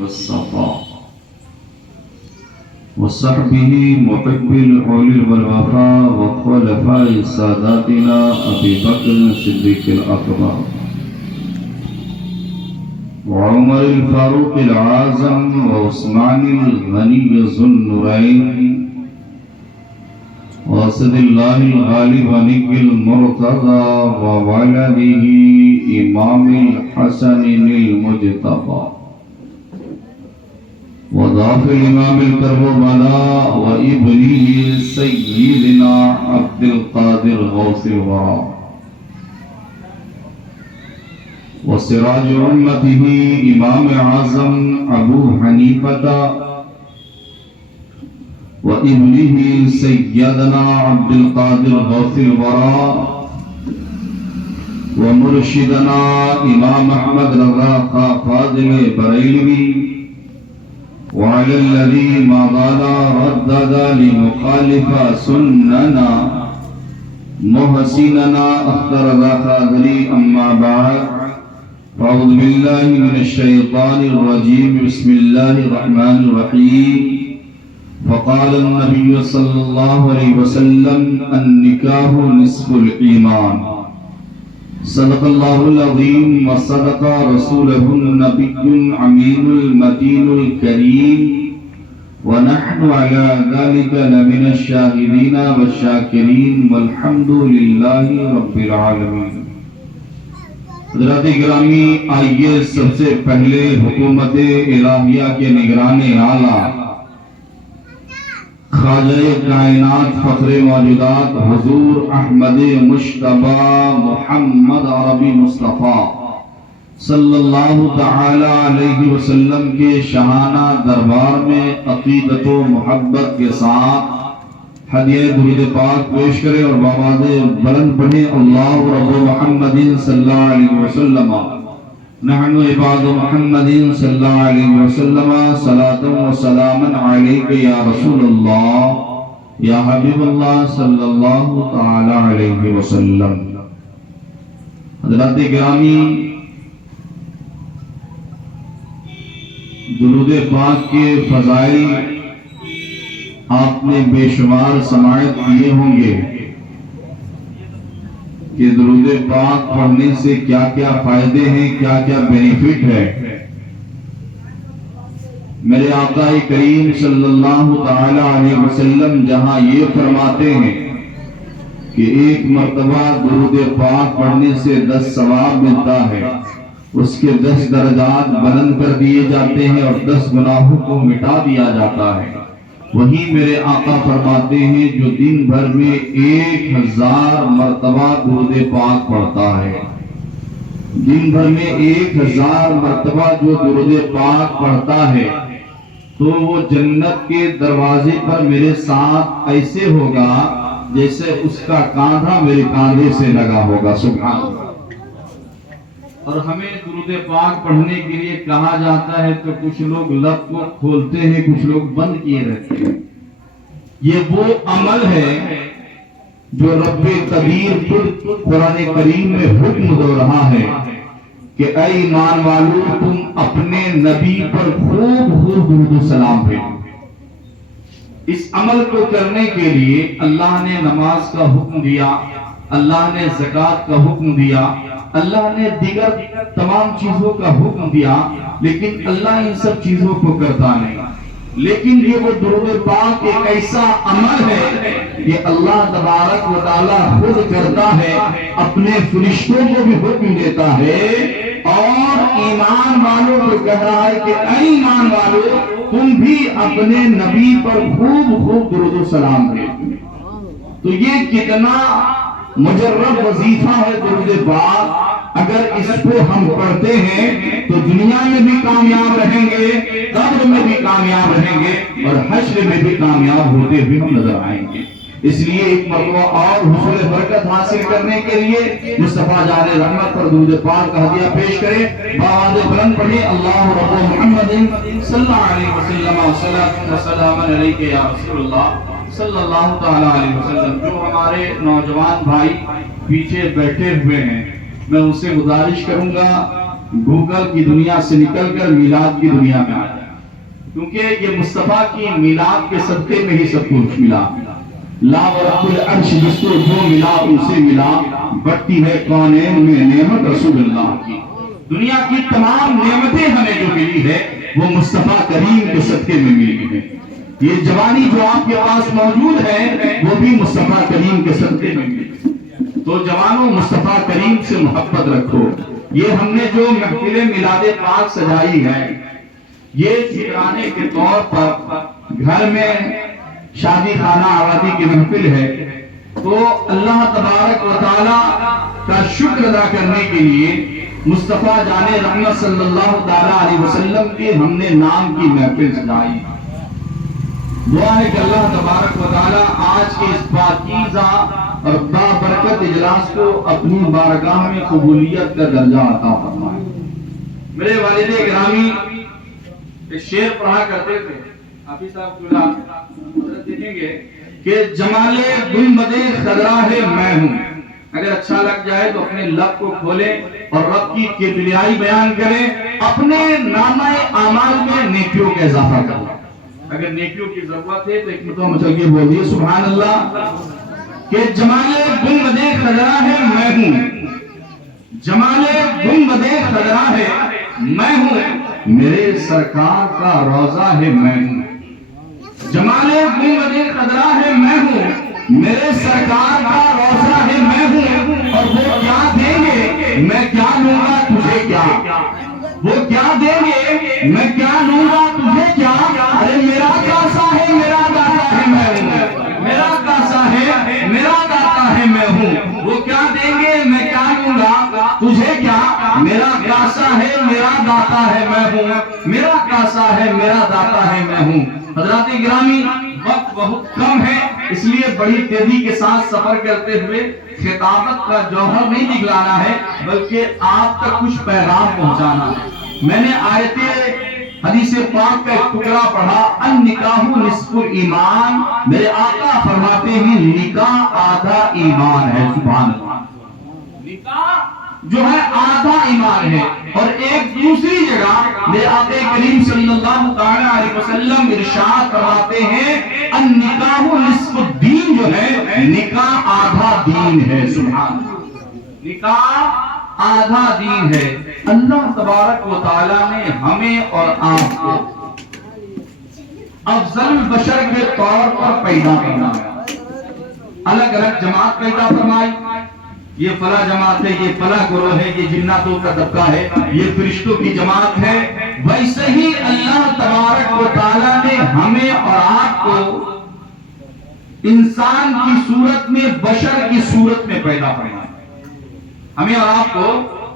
والصفاء وصحبه محب الحول والوفاء وخلفاء ساداتنا أبي بكر الصديق الأكبر وعمر الفاروق العظم وعثمان الغني ذو النورين واسد الله الغالب ونقي المرتضى وولده إمام الحسن المجتبى وضاف الإمام الكربلاء وابنه سيدنا عبد القادر غوث الورى وسراج أمته إمام أعظم أبو حنيفة وابنه سيدنا عبد القادر غوث الورى ومرشدنا إمام أحمد رضا فاضل بريلوي وعلى الذي ما ضل ردد لمخالف سننا محسننا أخطر ذا قادري أما بعد فأعوذ بالله من الشيطان الرجيم بسم الله الرحمن الرحيم فقال النبي صلى الله عليه وسلم النكاح نصف الإيمان صدق الله العظيم وصدق رسوله النبي الأمين المتين الكريم ونحن على ذلك لمن الشاهدين والشاكرين والحمد لله رب العالمين. حضرات گرامی، آئیے سب سے پہلے حکومت الہیہ کے نگران اعلیٰ خواجہ کائنات فخر موجودات حضور احمد مشتبہ محمد عربی مصطفیٰ صلی اللہ تعالی علیہ وسلم کے شاہانہ دربار میں عقیدت و محبت کے ساتھ ہدیہ درود پاک پیش کرے اور بآواز بلند پڑھے اللہ رب محمد صلی اللہ علیہ وسلم نحن عباد محمد صلی اللہ علیہ وسلم صلاۃ و سلام علیک یا رسول اللہ یا حبیب اللہ صلی اللہ تعالی علیہ وسلم. حضرات گرامی، درود پاک کے فضائل آپ نے بے شمار سماعت کیے ہوں گے کہ درود پاک پڑھنے سے کیا کیا فائدے ہیں، کیا کیا بینیفٹ ہے. میرے آقا کریم صلی اللہ تعالی علیہ وسلم جہاں یہ فرماتے ہیں کہ ایک مرتبہ درود پاک پڑھنے سے 10 ثواب ملتا ہے، اس کے 10 درجات بلند کر دیے جاتے ہیں اور 10 گناہوں کو مٹا دیا جاتا ہے، وہی میرے آقا فرماتے ہیں جو دن بھر میں 1000 مرتبہ درود پاک پڑھتا ہے، دن بھر میں 1000 مرتبہ جو درود پاک پڑھتا ہے تو وہ جنت کے دروازے پر میرے ساتھ ایسے ہوگا جیسے اس کا کاندھا میرے کاندھے سے لگا ہوگا. سبحان اللہ. اور ہمیں درود پاک پڑھنے کے لیے کہا جاتا ہے تو کچھ لوگ لب کو کھولتے ہیں، کچھ لوگ بند کیے رہتے ہیں. یہ وہ عمل ہے جو رب قدیر خود قرآن کریم میں حکم دے رہا ہے کہ اے ایمان والو تم اپنے نبی پر خوب درود و سلام بھیجو. اس عمل کو کرنے کے لیے اللہ نے نماز کا حکم دیا، اللہ نے زکوٰۃ کا حکم دیا، اللہ نے دیگر تمام چیزوں کا حکم دیا، لیکن اللہ ان سب چیزوں کو کرتا نہیں. لیکن یہ وہ درود پاک ایک ایسا عمل ہے یہ اللہ تبارک و تعالی خود کرتا ہے، اپنے فرشتوں کو بھی حکم دیتا ہے اور ایمان والوں کو کہہ رہا ہے کہ اے ایمان والوں تم بھی اپنے نبی پر خوب درود و سلام بھیجو. تو یہ کتنا مجرب وظیفہ ہے درود پاک. اگر اس کو ہم پڑھتے ہیں تو دنیا میں بھی کامیاب رہیں گے، قبر میں بھی کامیاب رہیں گے اور حشر میں بھی کامیاب ہوتے ہوئے ہم نظر آئیں گے. اس لیے ایک مرتبہ اور حصول برکت حاصل کرنے کے لیے مصطفیٰ جان رحمت پر درود پاک کا ہدیہ پیش کریں، بآواز بلند پڑھیں اللہ رب محمد صلی اللہ علیہ وسلم صلاۃ و سلام علیک یا رسول اللہ صلی اللہ تعالی علیہ وسلم. جو ہمارے نوجوان بھائی پیچھے بیٹھے ہوئے ہیں میں ان سے گزارش کروں گا گوگل کی دنیا سے نکل کر میلاد کی دنیا میں آ جائے، کیونکہ یہ مصطفیٰ کی میلاد کے صدقے میں ہی سب کچھ ملا۔ لا ورب العرش جس کو جو ملا ان سے ملا، بڑھتی ہے کونین میں نعمت رسول اللہ کی۔ دنیا کی تمام نعمتیں ہمیں جو ملی ہے وہ مصطفیٰ کریم کے صدقے میں ملی ہے۔ یہ جوانی جو آپ کے پاس موجود ہے وہ بھی مصطفیٰ کریم کے صدقے میں ملی ہے۔ تو جوانوں، مصطفیٰ کریم سے محبت رکھو۔ یہ ہم نے جو محفل میلاد پاک سجائی ہے، یہ ٹھکرانے کے طور پر گھر میں شادی خانہ آبادی کی محفل ہے، تو اللہ تبارک و تعالی کا شکر ادا کرنے کے لیے مصطفیٰ جان رحمت صلی اللہ تعالی علیہ وسلم کے ہم نے نام کی محفل سجائی۔ دعا ہے کہ اللہ تبارک و تعالی آج کے اس پاکیزہ اور بابرکت اجلاس کو اپنی بارگاہ میں قبولیت کا درجہ عطا فرمائے۔ میرے والد گرامی ایک شعر پڑھا کرتے تھے، حافظ صاحب حضرت دیکھیں گے کہ جمال گنبد خضرا ہے میں ہوں۔ اگر اچھا لگ جائے تو اپنے لب کو کھولیں اور رب کی کبریائی بیان کریں، اپنے نامہ اعمال میں نیکیوں کا اضافہ کریں۔ اگر نیکیوں کی ضرورت ہے تو ایک مرتبہ مچل کے بولیے سبحان اللہ، کہ جمال گنبد خضرا ہے میں ہوں، جمال گنبد خضرا ہے میں ہوں، میرے سرکار کا روضہ ہے میں ہوں۔ جمال گنبد خضرا ہے میں ہوں، میرے سرکار کا روضہ ہے میں ہوں، اور وہ کیا دیں گے میں کیا لوں گا تجھے کیا، وہ کیا دیں گے میں کیا لوں گا تجھے کیا، ارے میرا کاسا ہے میرا داتا ہے میں ہوں، میرا کاسا ہے میرا داتا ہے میں ہوں، وہ کیا دیں گے میں کیا لوں گا تجھے کیا، میرا کاسا ہے میرا داتا ہے میں ہوں، میرا کاسا ہے میرا داتا ہے میں ہوں۔ حضرات گرامی، وقت بہت کم ہے، اس لیے بڑی تیزی کے ساتھ سفر کرتے ہوئے خطابت کا جوہر نہیں نکلانا ہے، بلکہ آپ تک کچھ پیغام پہنچانا ہے۔ میں نے آیت حدیث پاک کا ایک ٹکڑا پڑھا، النکاح نصف ایمان، میرے آقا فرماتے ہیں نکاح آدھا ایمان ہے۔ سبحان اللہ، نکاح جو ہے آدھا ایمان ہے۔ اور ایک دوسری جگہ میرے آقا کریم صلی اللہ تعالی علیہ وسلم ارشاد فرماتے ہیں النکاح نصف الدین، جو ہے نکاح آدھا دین ہے۔ سبحان اللہ، نکاح آدھا دین ہے۔ اللہ تبارک و تعالی نے ہمیں اور آپ کو افضل بشر کے طور پر پیدا کرنا ہے، الگ الگ جماعت پیدا فرمائی، یہ فلاں جماعت ہے، یہ فلاں گروہ ہے، یہ جناتوں کا طبقہ ہے، یہ فرشتوں کی جماعت ہے۔ ویسے ہی اللہ تبارک و تعالی نے ہمیں اور آپ کو انسان کی صورت میں، بشر کی صورت میں پیدا فرمایا۔ ہمیں اور آپ کو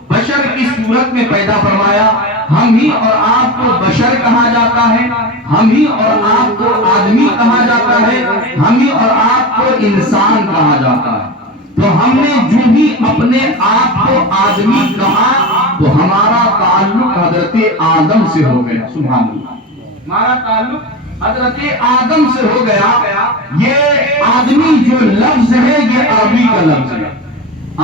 بشر کی صورت میں پیدا فرمایا۔ ہم ہی اور آپ کو بشر کہا جاتا ہے، ہم ہی اور آپ کو آدمی کہا جاتا ہے، ہم ہی اور آپ کو انسان کہا جاتا ہے۔ تو ہم نے جو ہی اپنے آپ کو آدمی کہا تو ہمارا تعلق حضرت آدم سے ہو گیا۔ سبحان اللہ، ہمارا تعلق حضرت آدم سے ہو گیا۔ یہ آدمی جو لفظ ہے یہ عربی کا لفظ ہے،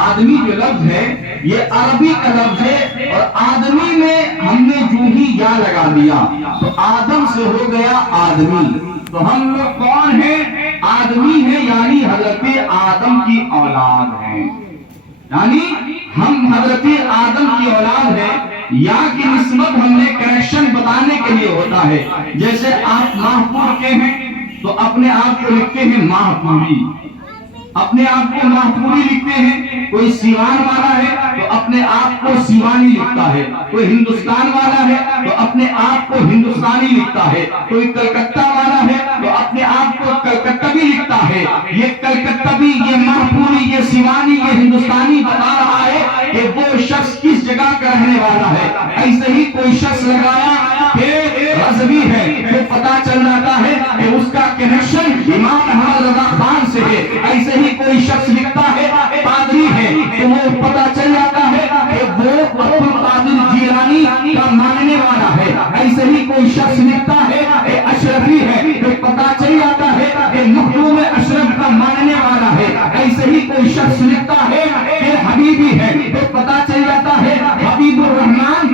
آدمی جو لفظ ہے یہ عربی کا لفظ ہے، اور آدمی میں ہم نے جو ہی یا لگا دیا تو آدم سے ہو گیا آدمی۔ تو ہم لوگ کون ہیں؟ آدمی ہیں، یعنی حضرت آدم کی اولاد ہیں، یعنی ہم حضرت آدم کی اولاد ہیں۔ یا کی نسبت ہم نے کنیکشن بتانے کے لیے ہوتا ہے، جیسے آپ ماہپور کے ہیں تو اپنے آپ کو لکھتے ہیں ماہپوری، اپنے آپ کو ماہپوری لکھتے ہیں۔ کوئی سیوان والا ہے تو اپنے آپ کو سیوانی لکھتا ہے، کوئی ہندوستان والا ہے تو اپنے آپ کو ہندوستانی لکھتا ہے، کوئی کلکتہ والا ہے تو اپنے آپ کو کلکتہ بھی لکھتا ہے۔ یہ کلکتہ بھی، یہ ماہپوری، یہ سیوانی، یہ ہندوستانی بتا رہا ہے کہ وہ شخص کس جگہ کا رہنے والا ہے۔ ایسے ہی کوئی شخص لگایا کہ رضوی ہے تو پتا چل جاتا ہے کہ اس کا کنیکشن امام احمد رضا خان سے ہے۔ ایسے ہی کوئی شخص لکھتا ہے پادری ہے تو وہ پتا چل جاتا ہے کہ وہ عبد القادر جیلانی کا ماننے والا ہے۔ ایسے ہی کوئی شخص لکھتا ہے کہ اشرفی ہے تو پتا چل جاتا ہے کہ مخدوم اشرف کا ماننے والا ہے۔ ایسے ہی کوئی شخص لکھتا ہے کہ حبیبی ہے تو پتا چل جاتا ہے حبیب الرحمان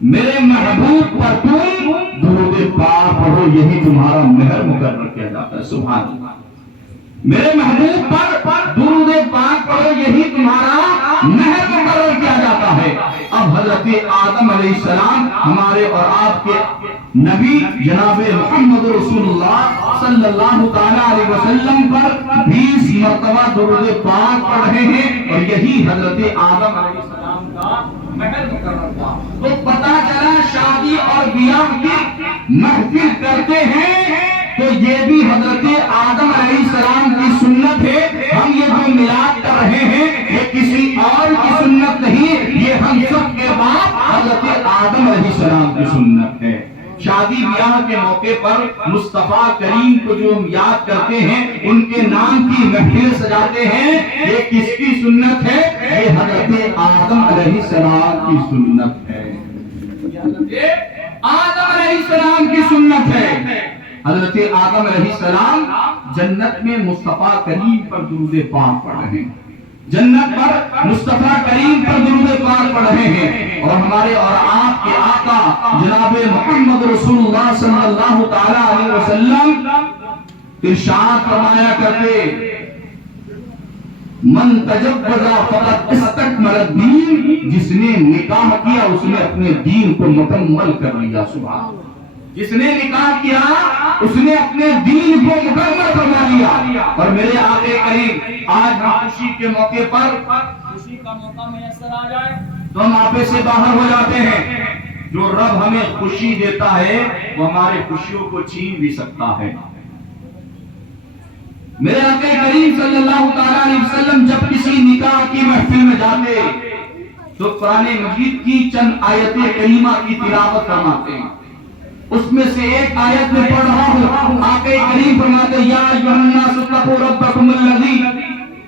میرے محبوب پر تم درود پاک پڑھو، یہی تمہارا مہر مقرر کیا جاتا ہے۔ سبحان اللہ، میرے محبوب پر درود پاک پڑھو، یہی تمہارا مہر مقرر کیا جاتا ہے۔ اب حضرت آدم علیہ السلام ہمارے اور آپ کے نبی جناب محمد رسول اللہ صلی اللہ تعالی علیہ وسلم پر 20 مرتبہ درود پاک پڑھ رہے ہیں، اور یہی حضرت آدم علیہ السلام کا مہر مقرر ہوا۔ تو پتہ چلا شادی اور بیاہ کی محفل کرتے ہیں تو یہ بھی حضرت آدم علیہ السلام کی سنت ہے۔ ہم یہ جو میلاد کر رہے ہیں یہ کسی اور کی سنت نہیں، یہ ہم سب کے باپ حضرت آدم علیہ السلام کی سنت ہے۔ شادی بیاہ کے موقع پر مصطفیٰ کریم کو جو ہم یاد کرتے ہیں، ان کے نام کی محفل سجاتے ہیں، یہ کس کی سنت ہے؟ یہ حضرت آدم علیہ السلام کی سنت ہے، حضرت آدم علیہ السلام کی سنت ہے۔ حضرت آدم علیہ السلام جنت میں مصطفیٰ کریم پر درود پاک پڑھ رہے ہیں، جنت پر مصطفیٰ کریم پر درود پاک پڑھ رہے ہیں، اور ہمارے اور آپ کے آقا جناب محمد رسول اللہ صلی اللہ تعالی علیہ وسلم ارشاد فرمایا کرتے، من تجوزا فقد استکمل الدین، جس نے نکاح کیا اس نے اپنے دین کو مکمل کر لیا۔ سبحان اللہ، جس نے نکاح کیا اس نے اپنے دین کو مکمل فرما لیا۔ اور میرے آقا کریم آج خوشی کے موقع پر خوشی کا موقع میسر آ جائے تو ہم آپے سے باہر ہو جاتے ہیں۔ جو رب ہمیں خوشی دیتا ہے وہ ہمارے خوشیوں کو چھین بھی سکتا ہے۔ میرے آقا کریم صلی اللہ تعالی علیہ وسلم جب کسی نکاح کی محفل میں جاتے تو قرآن مجید کی چند آیت کریمہ کی تلاوت فرماتے ہیں۔ اس میں سے ایک آیت میں پڑھ رہا ہوں، آقا کریم فرماتے ہیں، یا ایھا الناس اتقوا ربکم الذی،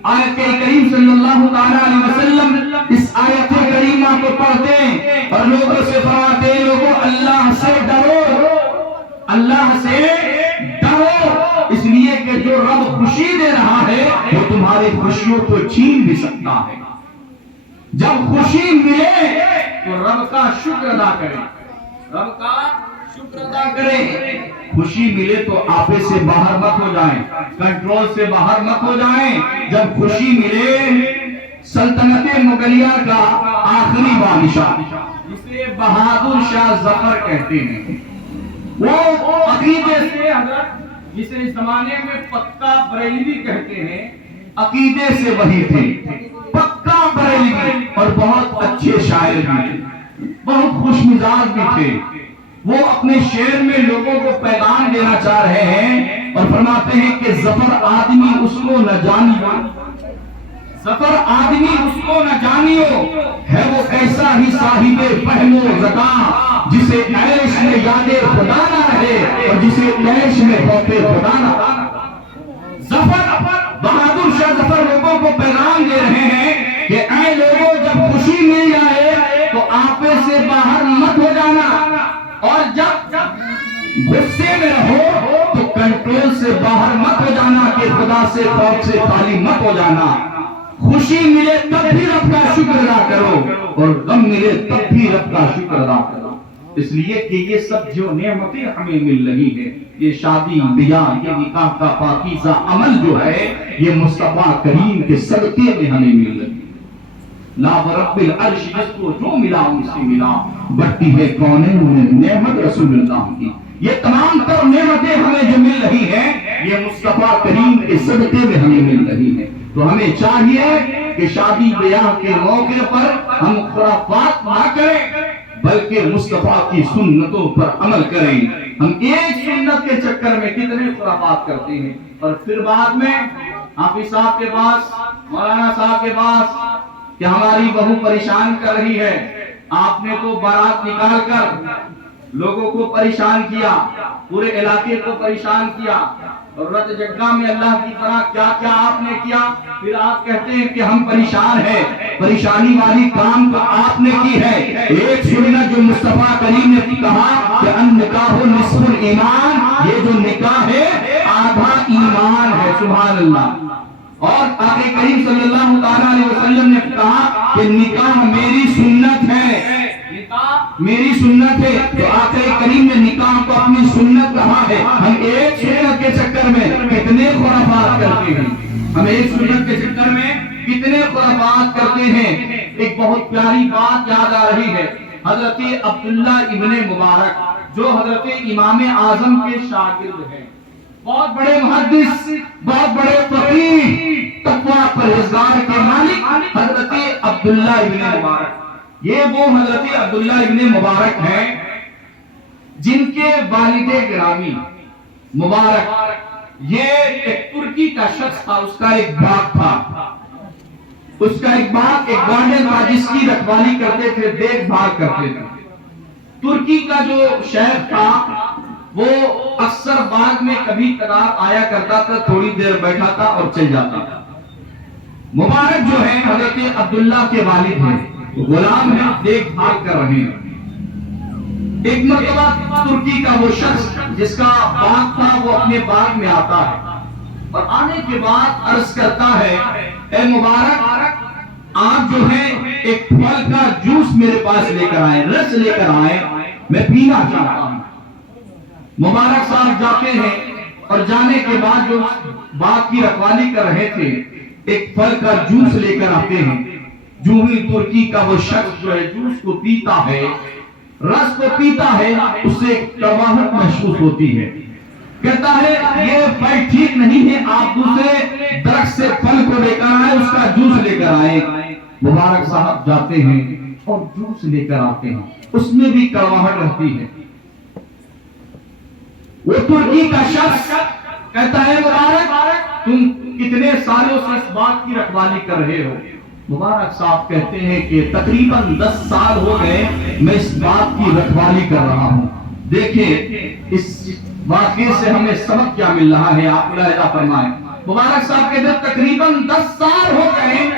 آقا کریم صلی اللہ تعالی علیہ وسلم اس آیت کریمہ کو پڑھتے ہیں اور لوگوں سے فرماتے ہیں، لوگوں اللہ سے ڈرو، اللہ سے ڈرو، اس لیے کہ جو رب خوشی دے رہا ہے وہ تمہاری خوشیوں کو چھین بھی سکتا ہے۔ جب خوشی ملے تو رب کا شکر ادا کریں، رب کا شکر ادا کریں۔ خوشی ملے تو آپے سے باہر مت ہو جائیں، کنٹرول سے باہر مت ہو جائیں۔ جب خوشی ملے، سلطنت مغلیہ کا آخری بادشاہ جسے بہادر شاہ ظفر کہتے ہیں، وہ عقیدے سے حضرت جسے اس زمانے میں پکا بریلوی کہتے ہیں، عقیدے سے وہی تھے، پکا بریلوی، اور بہت اچھے شاعر بھی تھے، بہت خوش مزاج بھی تھے۔ وہ اپنے شعر میں لوگوں کو پیغام دینا چاہ رہے ہیں اور فرماتے ہیں کہ ظفر آدمی اس کو نہ جانیو، ظفر آدمی اس کو نہ جانیو، ہے وہ ایسا ہی صاحب فہم و ذکا، جسے عیش میں یاد خدا نہ رہے اور جسے عیش میں خوف خدا نہ۔ ظفر بہادر شاہ ظفر لوگوں کو پیغام دے رہے ہیں کہ اے لوگوں، جب خوشی مل جائے تو آپے سے باہر مت ہو جانا، اور جب غصے میں رہو تو کنٹرول سے باہر مت ہو جانا، کہ خدا سے خوف سے خالی مت ہو جانا۔ خوشی ملے تب بھی رب کا شکر ادا کرو، اور غم ملے تب بھی رب کا شکر ادا کرو، اس لیے کہ یہ سب جو نعمتیں ہمیں مل رہی ہیں، یہ شادی بیاہ، یہ نکاح کا پاکیزہ عمل جو ہے، یہ مصطفیٰ کریم کے صدقے میں ہمیں مل رہی ہے۔ لا ورب العرش، جس کو جو ملا ان سے ملا، بڑھتی ہے کونین میں نعمت رسول اللہ کی۔ یہ تمام تر نعمتیں ہمیں جو مل رہی ہیں یہ مصطفیٰ کریم کے صدقے میں ہمیں مل رہی ہیں۔ تو ہمیں چاہیے کہ شادی بیاہ کے موقع پر ہم خرافات نہ کریں بلکہ مصطفیٰ کی سنتوں پر عمل کریں۔ ہم ایک سنت کے چکر میں کتنے خرافات کرتے ہیں، اور پھر بعد میں حافظ صاحب کے پاس، مولانا صاحب کے پاس کہ ہماری بہو پریشان کر رہی ہے، آپ نے تو بارات نکال کر لوگوں کو پریشان کیا، پورے علاقے کو پریشان کیا، اور رت جگہ میں اللہ کی طرح کیا کیا آپ نے کیا، پھر آپ کہتے ہیں کہ ہم پریشان ہیں۔ پریشانی والی کام تو آپ نے کی ہے۔ ایک سنت جو مصطفیٰ کریم نے کہا کہ النکاح نصف الایمان، یہ جو نکاح ہے آدھا ایمان ہے، سبحان اللہ۔ اور آقا کریم صلی اللہ تعالی علیہ وسلم نے کہا کہ نکاح میری سنت ہے، نکاح میری سنت ہے، تو آقا کریم نے نکاح کو اپنی سنت کہا ہے۔ ہم ایک سنت کے چکر میں کتنے خرافات کرتے ہیں، ہم ایک سنت کے چکر میں کتنے خرافات کرتے ہیں۔ ایک بہت پیاری بات یاد آ رہی ہے، حضرت عبداللہ ابن مبارک جو حضرت امام اعظم کے شاگرد ہیں، بہت بڑے محدث، بہت بڑے فقیہ، تقویٰ پرہیزگار کے مالک حضرت عبداللہ ابن مبارک۔ یہ وہ حضرت عبداللہ ابن مبارک ہیں جن کے والد گرامی مبارک، یہ ایک ترکی کا شخص تھا، اس کا ایک باغ تھا، اس کا ایک باغ، ایک گارڈن تھا جس کی رکھوالی کرتے تھے، دیکھ بھال کرتے تھے۔ ترکی کا جو شیخ تھا وہ اکثر باغ میں کبھی کبھار آیا کرتا تھا، تھوڑی دیر بیٹھا تھا اور چل جاتا تھا۔ مبارک جو ہے حضرت عبداللہ کے والد ہیں، غلام ہیں، دیکھ بھال کر رہے ہیں۔ ایک مرتبہ ترکی کا وہ شخص جس کا باغ تھا وہ اپنے باغ میں آتا ہے اور آنے کے بعد عرض کرتا ہے، اے مبارک، آپ جو ہے ایک پھل کا جوس میرے پاس لے کر آئے، رس لے کر آئے، میں پینا چاہتا ہوں۔ مبارک صاحب جاتے ہیں اور جانے کے بعد جو باغ کی رکھوالی کر رہے تھے ایک پھل کا جوس لے کر آتے ہیں۔ جو ہی ترکی کا وہ شخص جو ہے جوس کو پیتا ہے، رس کو پیتا ہے، اس سے کڑواہٹ محسوس ہوتی ہے۔ کہتا ہے یہ پھل ٹھیک نہیں ہے، آپ دوسرے درخت سے پھل کو لے کر آئے، اس کا جوس لے کر آئے۔ مبارک صاحب جاتے ہیں اور جوس لے کر آتے ہیں، اس میں بھی کڑواہٹ رہتی ہے۔ وہ ترکی کا شخص کہتا ہے مبارک، تم کتنے سالوں سے اس باغ کی رکھوالی کر رہے ہو؟ مبارک صاحب کہتے ہیں کہ تقریباً 10 سال ہو گئے میں اس باغ کی رکھوالی کر رہا ہوں۔ دیکھیں اس واقعے سے ہمیں سبق کیا مل رہا ہے، آپ ملاحظہ فرمائیں۔ مبارک صاحب کہتے ہیں تقریباً 10 سال ہو گئے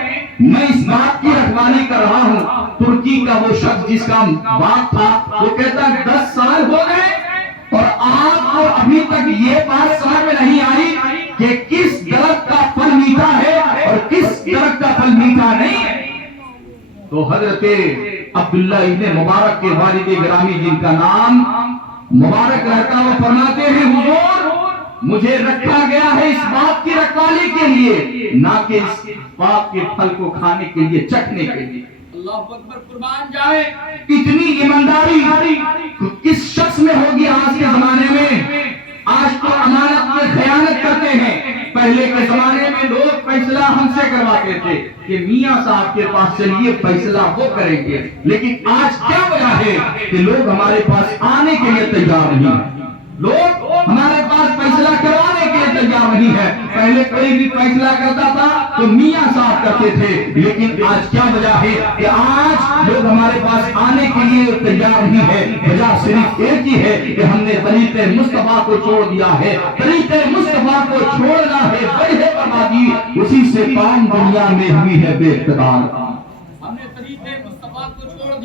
میں اس باغ کی رکھوالی کر رہا ہوں۔ ترکی کا وہ شخص جس کا باغ تھا وہ کہتا ہے 10 سال ہو گئے اور آپ کو ابھی تک یہ بات سمجھ میں نہیں آئی کہ کس درخت کا پھل میٹھا ہے اور کس درخت کا پھل میٹھا نہیں ہے۔ تو حضرت عبداللہ ابن مبارک کے والد گرامی جن کا نام مبارک رہتا وہ فرماتے ہیں، حضور مجھے رکھا گیا ہے اس باغ کی رکھوالی کے لیے، نہ کہ اس باغ کے پھل کو کھانے کے لیے، چکھنے کے لیے۔ اللہ اکبر، قربان جائے، اتنی ایمانداری کس شخص میں ہوگی آج کے زمانے میں؟ آج تو امانت میں خیانت کرتے ہیں۔ پہلے کے زمانے میں لوگ فیصلہ ہم سے کرواتے تھے کہ میاں صاحب کے پاس چلیے فیصلہ وہ کریں گے، لیکن آج کیا وجہ ہے کہ لوگ ہمارے پاس آنے کے لیے تیار نہیں ہیں، لوگ ہمارے پاس فیصلہ کروانے کے لیے تیار نہیں ہے۔ پہلے کوئی بھی فیصلہ کرتا تھا تو میاں صاحب کرتے تھے، لیکن آج کیا وجہ ہے کہ آج لوگ ہمارے پاس آنے کے لیے تیار نہیں ہے؟ وجہ صرف ایک ہی ہے کہ ہم نے طریق مصطفیٰ کو چھوڑ دیا ہے۔ طریق مصطفیٰ کو چھوڑنا ہے وجہ بربادی، اسی سے کام دنیا میں ہوئی ہے بے اقتدار۔